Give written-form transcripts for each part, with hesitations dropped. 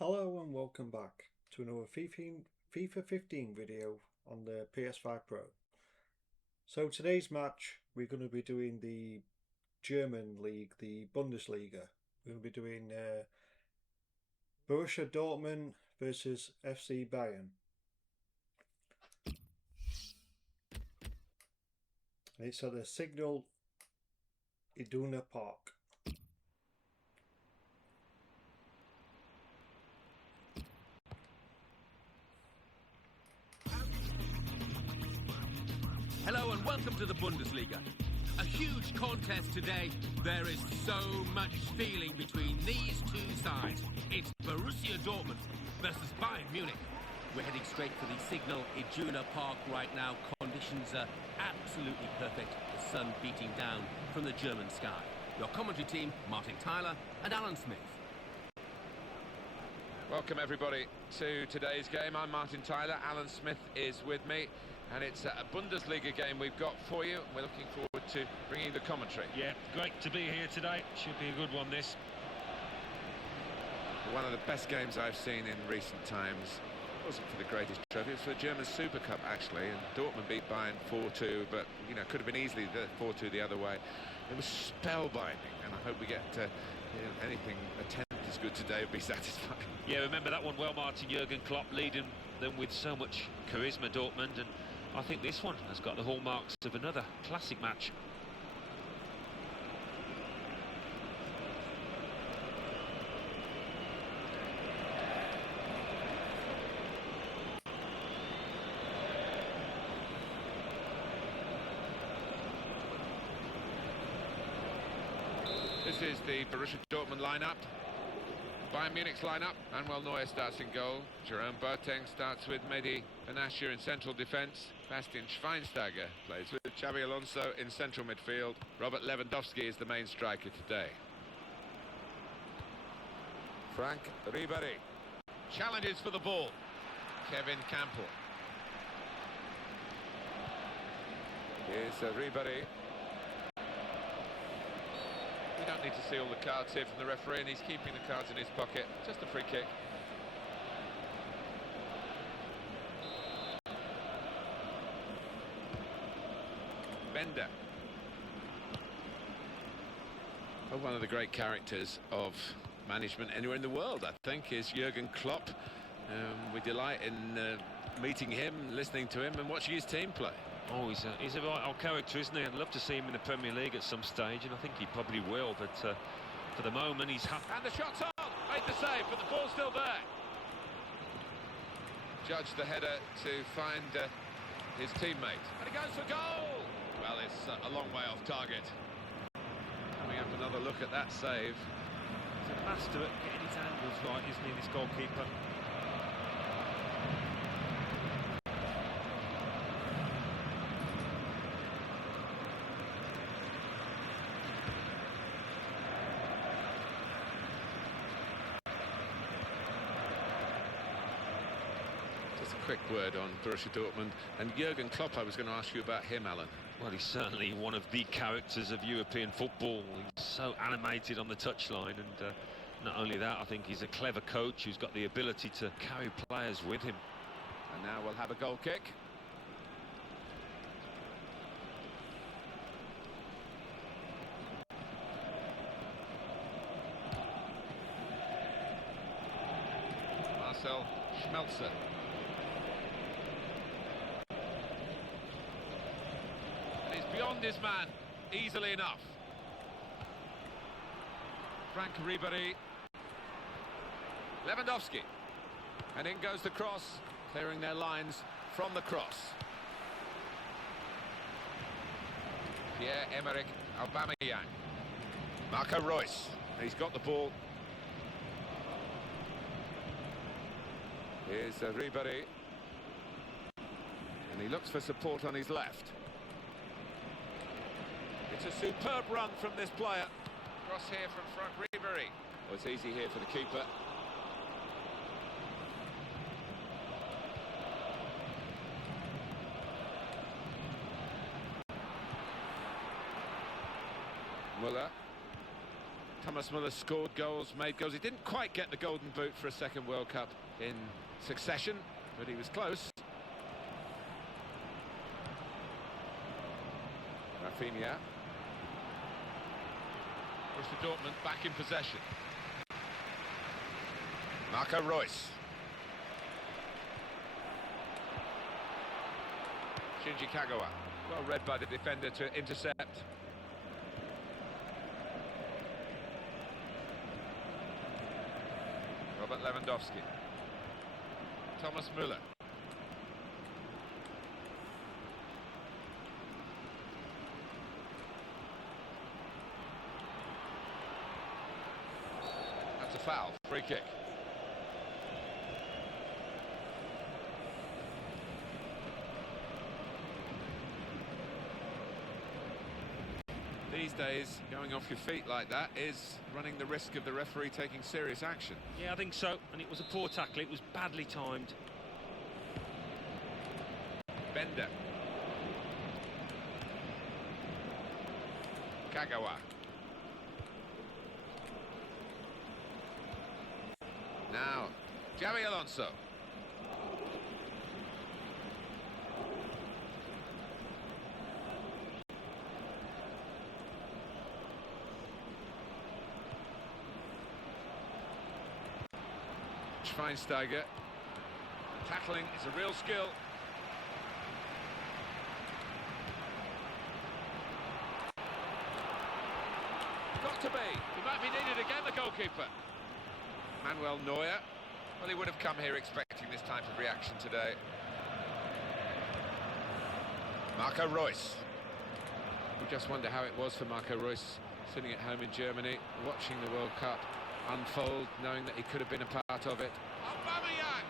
Hello and welcome back to another FIFA 15 video on the PS5 Pro. So today's match we're going to be doing the German league, the Bundesliga. We're going to be doing Borussia Dortmund versus FC Bayern. And it's at the Signal Iduna Park. Hello and welcome to the Bundesliga. A huge contest today. There is so much feeling between these two sides. It's Borussia Dortmund versus Bayern Munich. We're heading straight for the Signal Iduna Park right now. Conditions are absolutely perfect. The sun beating down from the German sky. Your commentary team, Martin Tyler and Alan Smith. Welcome everybody to today's game. I'm Martin Tyler, Alan Smith is with me, and it's a Bundesliga game we've got for you. We're looking forward to bringing the commentary. Yeah, great to be here today. Should be a good one, this. One of the best games I've seen in recent times. It wasn't for the greatest trophy, it was for the German Super Cup actually, and Dortmund beat Bayern 4-2, but you know, could have been easily 4-2 the other way. It was spellbinding, and I hope we get anything attempt as good today would be satisfying. Yeah, remember that one well, Martin. Jurgen Klopp leading them with so much charisma, Dortmund, and I think this one has got the hallmarks of another classic match. This is the Borussia Dortmund lineup. Bayern Munich's lineup. Manuel Neuer starts in goal. Jerome Boateng starts with Mehdi Benatia in central defence. Bastian Schweinsteiger plays with Xabi Alonso in central midfield. Robert Lewandowski is the main striker today. Frank Ribéry challenges for the ball. Kevin Campbell. Here's Ribéry. We don't need to see all the cards here from the referee, and he's keeping the cards in his pocket. Just a free kick. Bender. Well, one of the great characters of management anywhere in the world, I think, is Jurgen Klopp. We delight in meeting him, listening to him and watching his team play. Oh, he's a right old character, isn't he? I'd love to see him in the Premier League at some stage, and I think he probably will, but for the moment he's... And the shot's on! Made the save, but the ball's still there. Judged the header to find his teammate. And he goes for goal! Well, it's a long way off target. Coming up another look at that save. He's a master at getting his angles right, isn't he, this goalkeeper? Quick word on Borussia Dortmund and Jurgen Klopp. I was going to ask you about him, Alan. Well, he's certainly one of the characters of European football. He's so animated on the touchline, and not only that, I think he's a clever coach who's got the ability to carry players with him. And now we'll have a goal kick. Marcel Schmelzer. Beyond his man, easily enough. Frank Ribéry. Lewandowski. And in goes the cross, clearing their lines from the cross. Pierre-Emerick Aubameyang. Marco Reus. He's got the ball. Here's Ribéry. And he looks for support on his left. It's a superb run from this player. Cross here from Frank Ribéry. Well, it's easy here for the keeper. Müller. Thomas Müller scored goals, made goals. He didn't quite get the golden boot for a second World Cup in succession, but he was close. Rafinha. Borussia Dortmund back in possession. Marco Reus. Shinji Kagawa. Well read by the defender to intercept. Robert Lewandowski. Thomas Müller. That's a foul. Free kick. These days, going off your feet like that is running the risk of the referee taking serious action. Yeah, I think so. And it was a poor tackle. It was badly timed. Bender. Kagawa. Now, Xabi Alonso. Schweinsteiger. Tackling is a real skill. Got to be. He might be needed again, the goalkeeper. Manuel Neuer. Well, he would have come here expecting this type of reaction today. Marco Reus. We just wonder how it was for Marco Reus sitting at home in Germany, watching the World Cup unfold, knowing that he could have been a part of it. Aubameyang!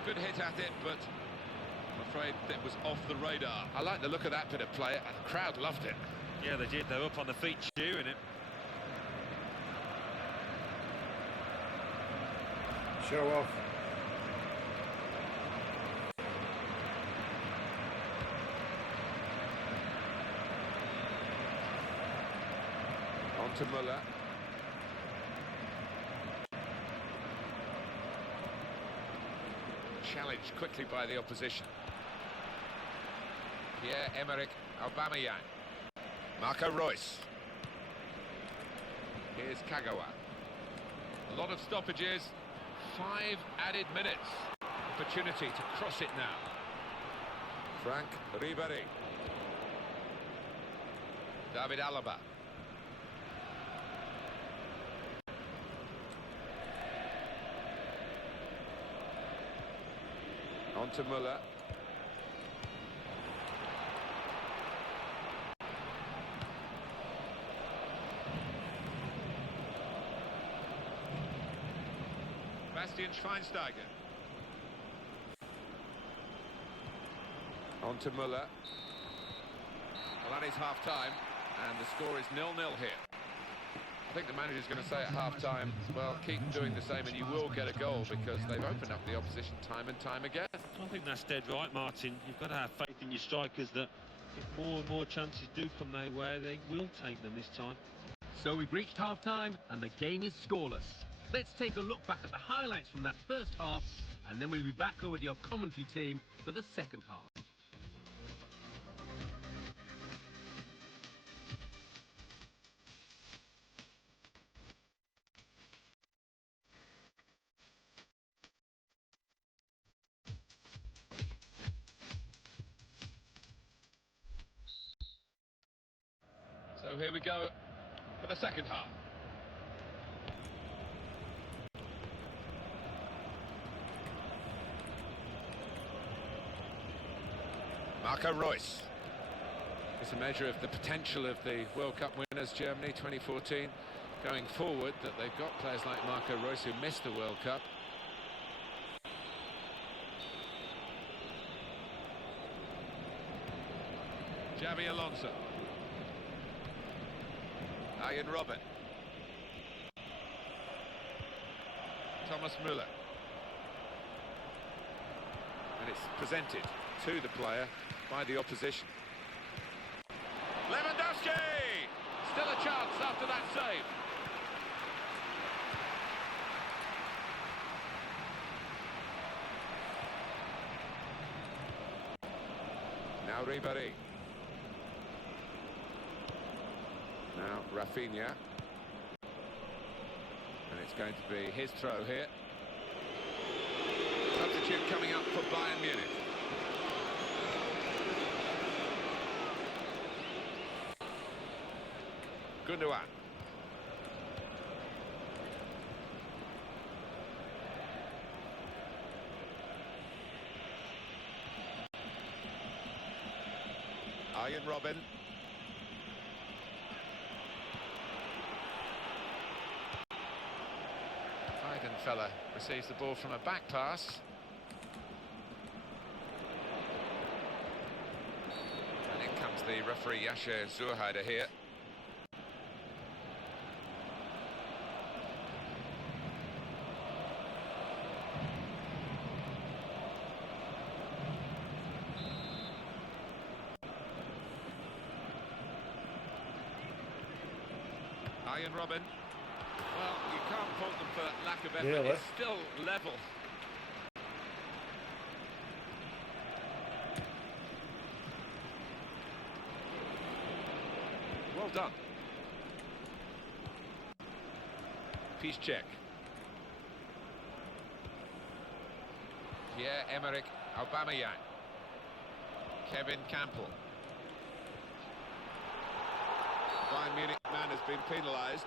A good hit at it, but I'm afraid it was off the radar. I like the look of that bit of play. The crowd loved it. Yeah, they did. They were up on the feet cheering it. Show off. On to Müller. Challenged quickly by the opposition. Pierre-Emerick Aubameyang. Marco Reus. Here's Kagawa. A lot of stoppages. 5 added minutes. Opportunity to cross it now. Frank Ribéry. David Alaba. On to Müller. Bastian Schweinsteiger. On to Müller. Well, that is half-time, and the score is 0-0 here. I think the manager's going to say at half-time, well, keep doing the same and you will get a goal, because they've opened up the opposition time and time again. I think that's dead right, Martin. You've got to have faith in your strikers that if more and more chances do come their way, they will take them this time. So we've reached half-time and the game is scoreless. Let's take a look back at the highlights from that first half, and then we'll be back with your commentary team for the second half. So here we go for the second half. Marco Reus. It's a measure of the potential of the World Cup winners, Germany 2014. Going forward, that they've got players like Marco Reus who missed the World Cup. Xabi Alonso. Arjen Robben. Thomas Müller. And it's presented to the player by the opposition. Lewandowski! Still a chance after that save. Now Ribéry. Now Rafinha. And it's going to be his throw here. Substitute coming up for Bayern Munich. Gundogan. Arjen Robben. Weidenfeller receives the ball from a back pass. And in comes the referee Yasser Zurheider here. Arjen Robben. Well, you can't fault them for lack of effort. Yeah, it's still level. Well done. Piszczek. Pierre-Emerick Aubameyang. Kevin Campbell. Bayern Munich man has been penalised.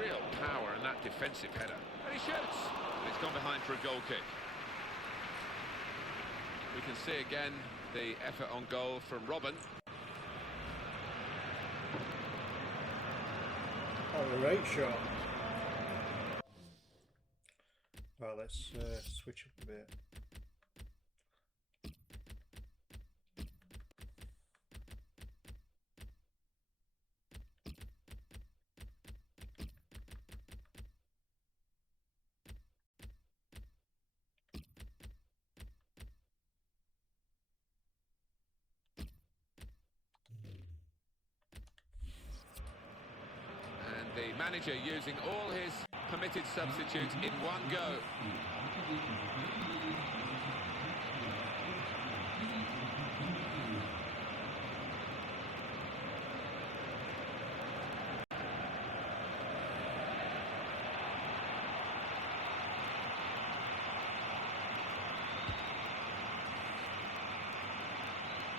Real power in that defensive header. And he shoots. And it's gone behind for a goal kick. We can see again the effort on goal from Robben. Oh, great shot. Well, let's switch up a bit. And the manager using all his permitted substitutes in one go.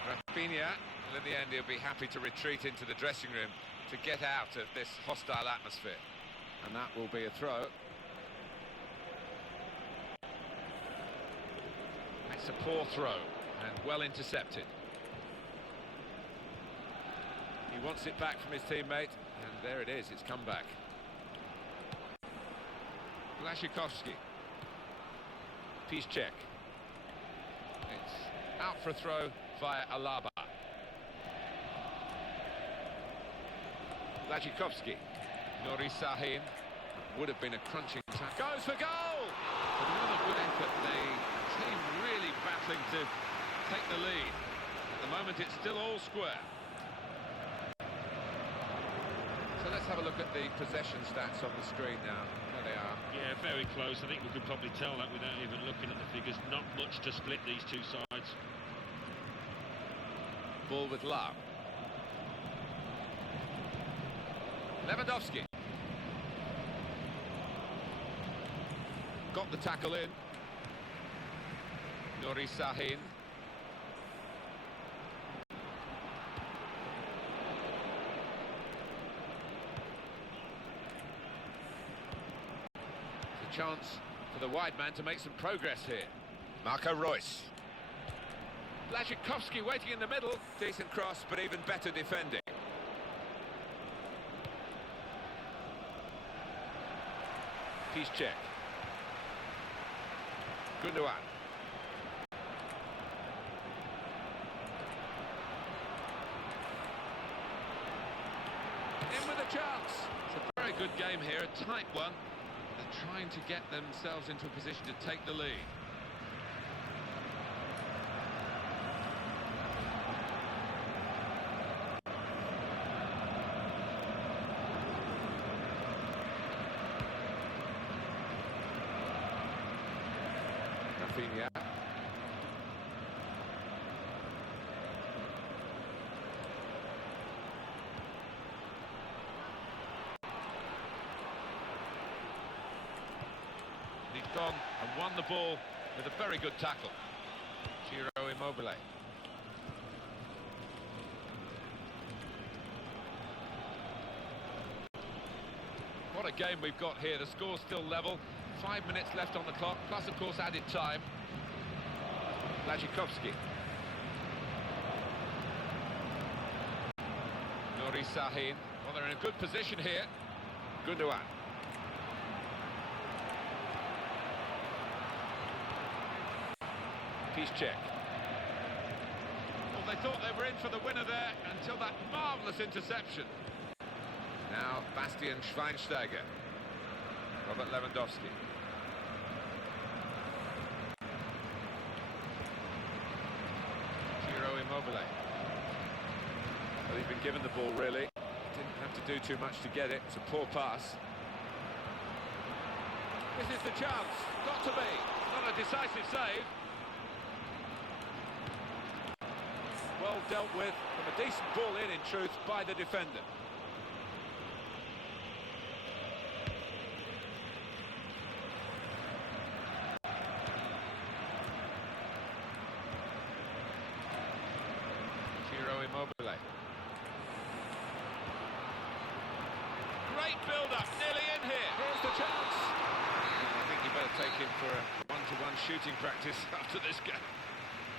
Rafinha, and in the end he'll be happy to retreat into the dressing room to get out of this hostile atmosphere. And that will be a throw. It's a poor throw and well intercepted. He wants it back from his teammate, and there it is, it's come back. Błaszczykowski. Piszczek. It's out for a throw via Alaba. Błaszczykowski. Nuri Sahin. Would have been a crunching attack. Goes for goal! Another good effort. The team really battling to take the lead. At the moment it's still all square. So let's have a look at the possession stats on the screen now. There they are. Yeah, very close. I think we could probably tell that without even looking at the figures. Not much to split these two sides. Ball with Love. Lewandowski. Got the tackle in. Nuri Sahin. It's a chance for the wide man to make some progress here. Marco Reus. Błaszczykowski waiting in the middle. Decent cross, but even better defending. Piszczek. Gundogan. In with a chance. It's a very good game here, a tight one. They're trying to get themselves into a position to take the lead. Rafinha. He's gone and won the ball with a very good tackle. Ciro Immobile. What a game we've got here. The score's still level. 5 minutes left on the clock, plus of course added time. Blazikowski. Nuri Sahin. Well, they're in a good position here. Gundogan. Piszczek. Well, they thought they were in for the winner there until that marvellous interception. Now Bastian Schweinsteiger. Robert Lewandowski. Ciro Immobile. Well, he's been given the ball, really. Didn't have to do too much to get it. It's a poor pass. This is the chance. Got to be. Not a decisive save. Well dealt with from a decent ball in truth, by the defender. Ciro Immobile. Great build-up, nearly in here. Here's the chance. I think you better take him for a one-to-one shooting practice after this game.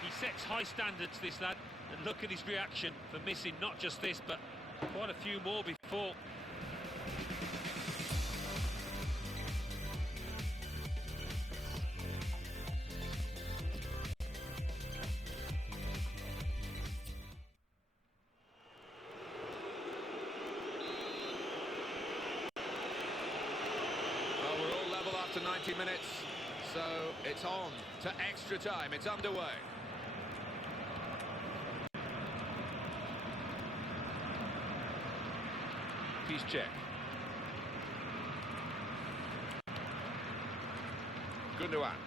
He sets high standards, this lad, and look at his reaction for missing not just this, but quite a few more before. Well, we're all level after 90 minutes, so it's on to extra time. It's underway. Piszczek. Gundogan.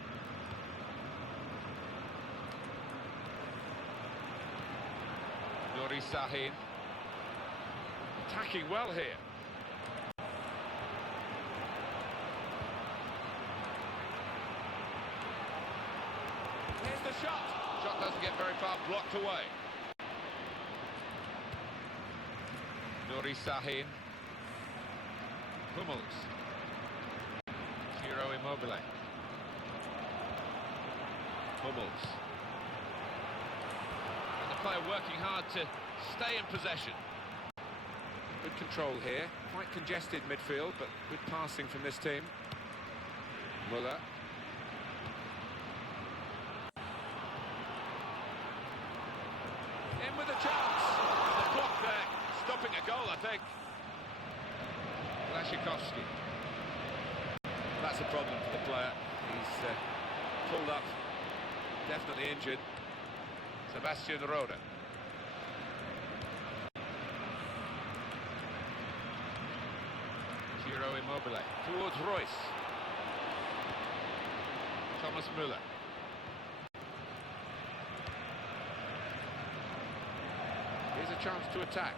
Nuri Sahin. Attacking well here. Here's the shot. Shot doesn't get very far, blocked away. Nuri Sahin. Hummels. Ciro Immobile. Hummels. And the player working hard to stay in possession. Good control here. Quite congested midfield, but good passing from this team. Muller. In with a chance. The clock there, stopping a goal, I think. Blazikowski. That's a problem for the player. He's pulled up, definitely injured. Sebastian Rode. Ciro Immobile towards Royce. Thomas Müller. Here's a chance to attack.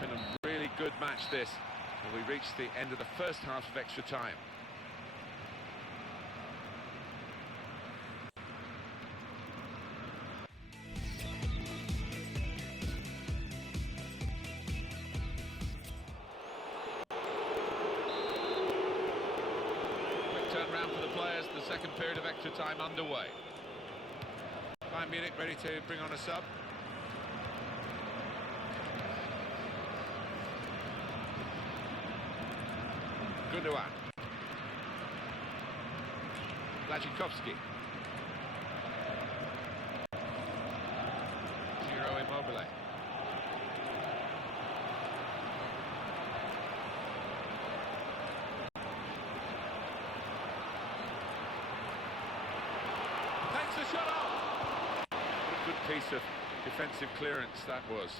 Been a really good match this. And we reached the end of the first half of extra time. Quick turnaround for the players. The second period of extra time underway. Bayern Munich ready to bring on a sub. Gundogan. Blazikowski. Ciro Immobile. Takes the shot off. What a good piece of defensive clearance that was.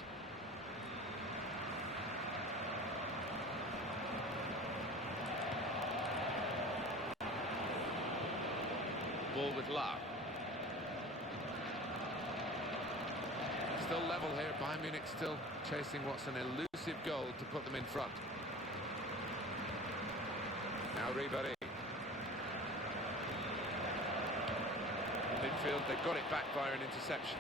Ball with Lau. Still level here. Bayern Munich still chasing what's an elusive goal to put them in front. Now Ribéry. Midfield, they got it back via an interception.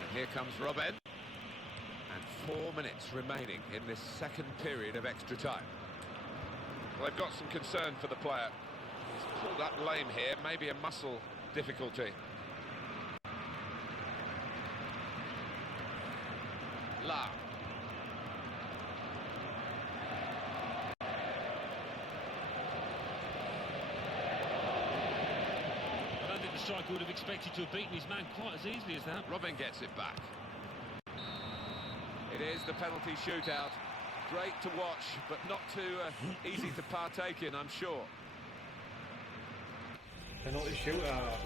And here comes Robben. And 4 minutes remaining in this second period of extra time. Well, they've got some concern for the player. He's pulled up lame here, maybe a muscle difficulty. Lau. I don't think the striker would have expected to have beaten his man quite as easily as that. Robben gets it back. It is the penalty shootout. Great to watch, but not too easy to partake in, I'm sure. Penalty shootout.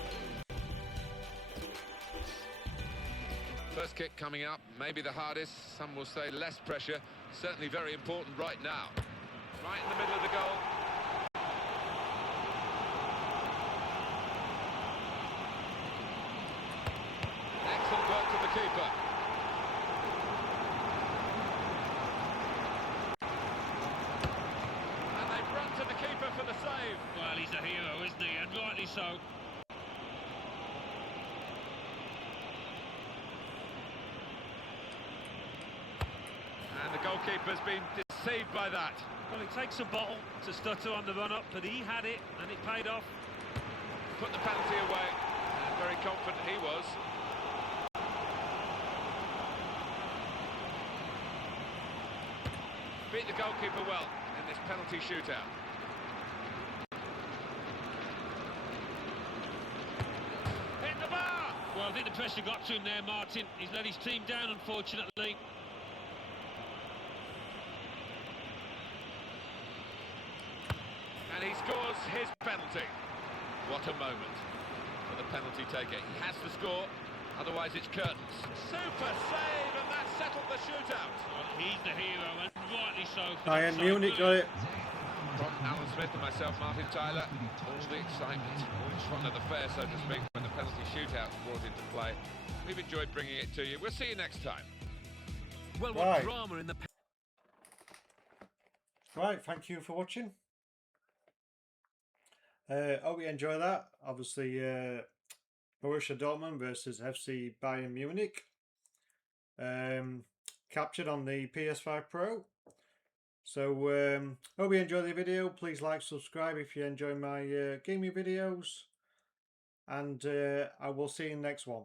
First kick coming up, maybe the hardest, some will say less pressure, certainly very important right now. Right in the middle of the goal. Excellent work from the keeper. And they've run to the keeper for the save. Well, he's a hero, isn't he? And rightly so. And the goalkeeper's been deceived by that. Well, it takes a bottle to stutter on the run-up, but he had it, and it paid off. Put the penalty away, and very confident he was. Beat the goalkeeper well in this penalty shootout. Hit the bar! Well, I think the pressure got to him there, Martin. He's let his team down, unfortunately. And he scores his penalty. What a moment for the penalty taker. He has to score, otherwise it's curtains. Super save, and that settled the shootout. Well, he's the hero, and rightly so. Bayern Munich got it. From Alan Smith and myself, Martin Tyler, all the excitement, all the fun of the fair, so to speak, when the penalty shootout's brought into play. We've enjoyed bringing it to you. We'll see you next time. Well, Right. what drama in the... Right, thank you for watching. Hope you enjoy that. Obviously, Borussia Dortmund versus FC Bayern Munich. Captured on the PS5 Pro. So, hope you enjoy the video. Please like, subscribe if you enjoy my gaming videos. And I will see you in the next one.